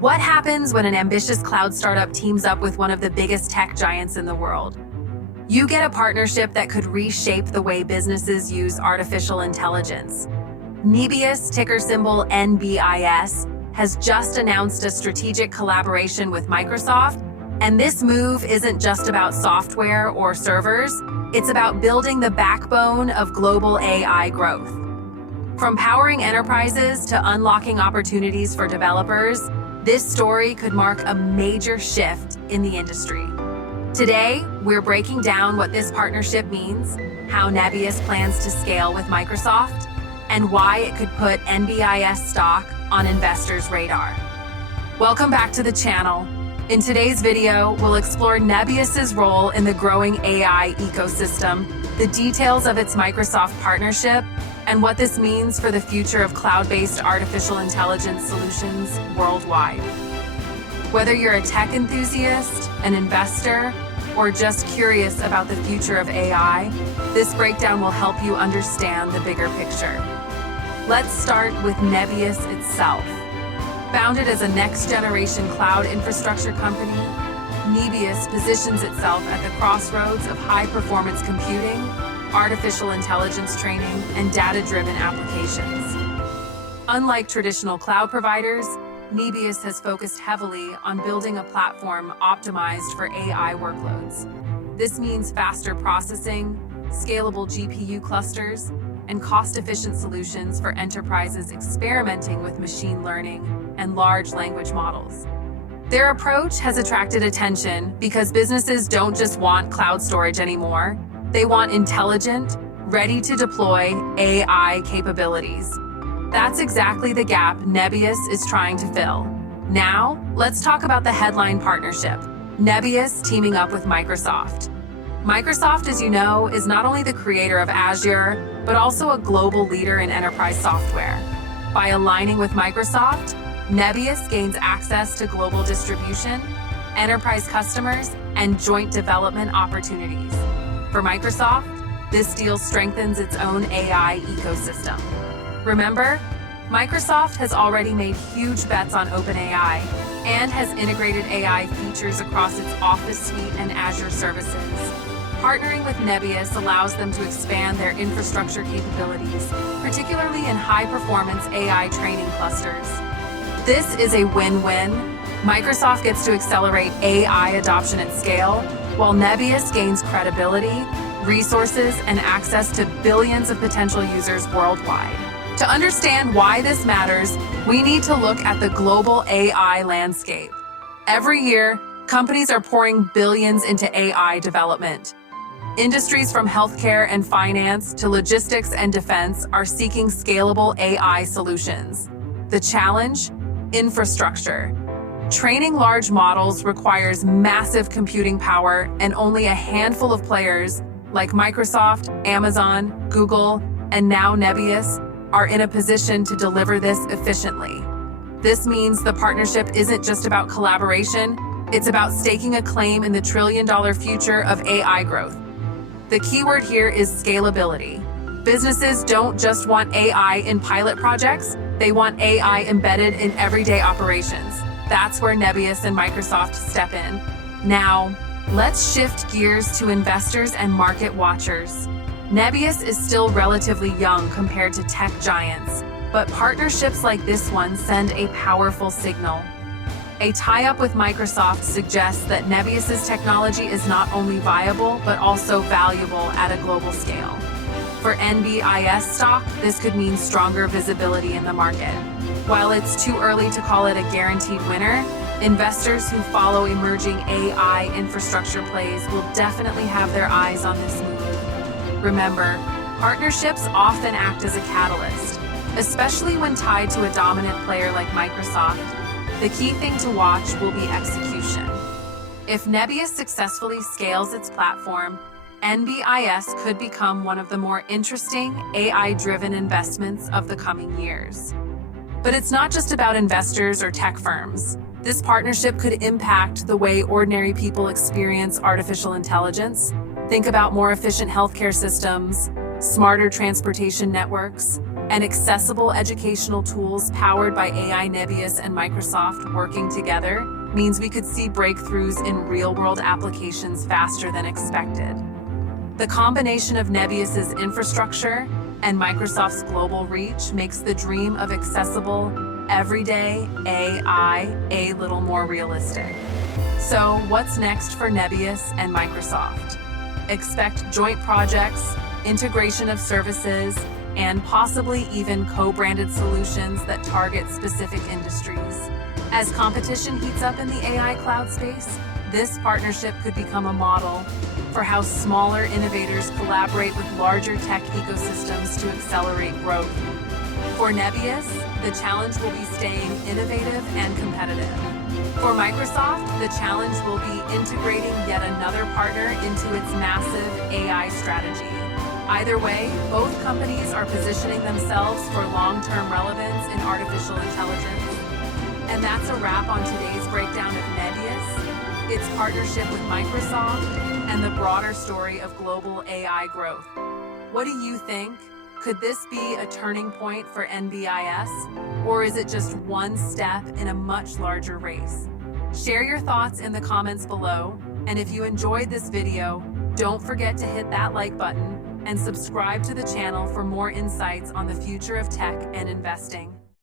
What happens when an ambitious cloud startup teams up with one of the biggest tech giants in the world? You get a partnership that could reshape the way businesses use artificial intelligence. Nebius, ticker symbol NBIS, has just announced a strategic collaboration with Microsoft, and this move isn't just about software or servers, it's about building the backbone of global AI growth. From powering enterprises to unlocking opportunities for developers, this story could mark a major shift in the industry. Today, we're breaking down what this partnership means, how Nebius plans to scale with Microsoft, and why it could put NBIS stock on investors' radar. Welcome back to the channel. In today's video, we'll explore Nebius's role in the growing AI ecosystem, the details of its Microsoft partnership, and what this means for the future of cloud-based artificial intelligence solutions worldwide. Whether you're a tech enthusiast, an investor, or just curious about the future of AI, this breakdown will help you understand the bigger picture. Let's start with Nebius itself. Founded as a next-generation cloud infrastructure company, Nebius positions itself at the crossroads of high-performance computing, artificial intelligence training, and data-driven applications. Unlike traditional cloud providers, Nebius has focused heavily on building a platform optimized for AI workloads. This means faster processing, scalable GPU clusters, and cost-efficient solutions for enterprises experimenting with machine learning and large language models. Their approach has attracted attention because businesses don't just want cloud storage anymore. They want intelligent, ready-to-deploy AI capabilities. That's exactly the gap Nebius is trying to fill. Now, let's talk about the headline partnership, Nebius teaming up with Microsoft. Microsoft, as you know, is not only the creator of Azure, but also a global leader in enterprise software. By aligning with Microsoft, Nebius gains access to global distribution, enterprise customers, and joint development opportunities. For Microsoft, this deal strengthens its own AI ecosystem. Remember, Microsoft has already made huge bets on OpenAI and has integrated AI features across its Office suite and Azure services. Partnering with Nebius allows them to expand their infrastructure capabilities, particularly in high-performance AI training clusters. This is a win-win. Microsoft gets to accelerate AI adoption at scale, while Nebius gains credibility, resources, and access to billions of potential users worldwide. To understand why this matters, we need to look at the global AI landscape. Every year, companies are pouring billions into AI development. Industries from healthcare and finance to logistics and defense are seeking scalable AI solutions. The challenge? Infrastructure. Training large models requires massive computing power, and only a handful of players, like Microsoft, Amazon, Google, and now Nebius, are in a position to deliver this efficiently. This means the partnership isn't just about collaboration, it's about staking a claim in the trillion-dollar future of AI growth. The keyword here is scalability. Businesses don't just want AI in pilot projects, they want AI embedded in everyday operations. That's where Nebius and Microsoft step in. Now, let's shift gears to investors and market watchers. Nebius is still relatively young compared to tech giants, but partnerships like this one send a powerful signal. A tie-up with Microsoft suggests that Nebius's technology is not only viable, but also valuable at a global scale. For NBIS stock, this could mean stronger visibility in the market. While it's too early to call it a guaranteed winner, investors who follow emerging AI infrastructure plays will definitely have their eyes on this move. Remember, partnerships often act as a catalyst, especially when tied to a dominant player like Microsoft. The key thing to watch will be execution. If Nebius successfully scales its platform, NBIS could become one of the more interesting AI-driven investments of the coming years. But it's not just about investors or tech firms. This partnership could impact the way ordinary people experience artificial intelligence. Think about more efficient healthcare systems, smarter transportation networks, And accessible educational tools powered by AI, Nebius and Microsoft working together means we could see breakthroughs in real-world applications faster than expected. The combination of Nebius's infrastructure and Microsoft's global reach makes the dream of accessible, everyday AI a little more realistic. So, what's next for Nebius and Microsoft? Expect joint projects, integration of services, and possibly even co-branded solutions that target specific industries. As competition heats up in the AI cloud space, this partnership could become a model for how smaller innovators collaborate with larger tech ecosystems to accelerate growth. For Nebius, the challenge will be staying innovative and competitive. For Microsoft, the challenge will be integrating yet another partner into its massive AI strategy. Either way, both companies are positioning themselves for long-term relevance in artificial intelligence. And that's a wrap on today's breakdown of Nebius, its partnership with Microsoft, and the broader story of global AI growth. What do you think? Could this be a turning point for NBIS? Or is it just one step in a much larger race? Share your thoughts in the comments below. And if you enjoyed this video, don't forget to hit that like button and subscribe to the channel for more insights on the future of tech and investing.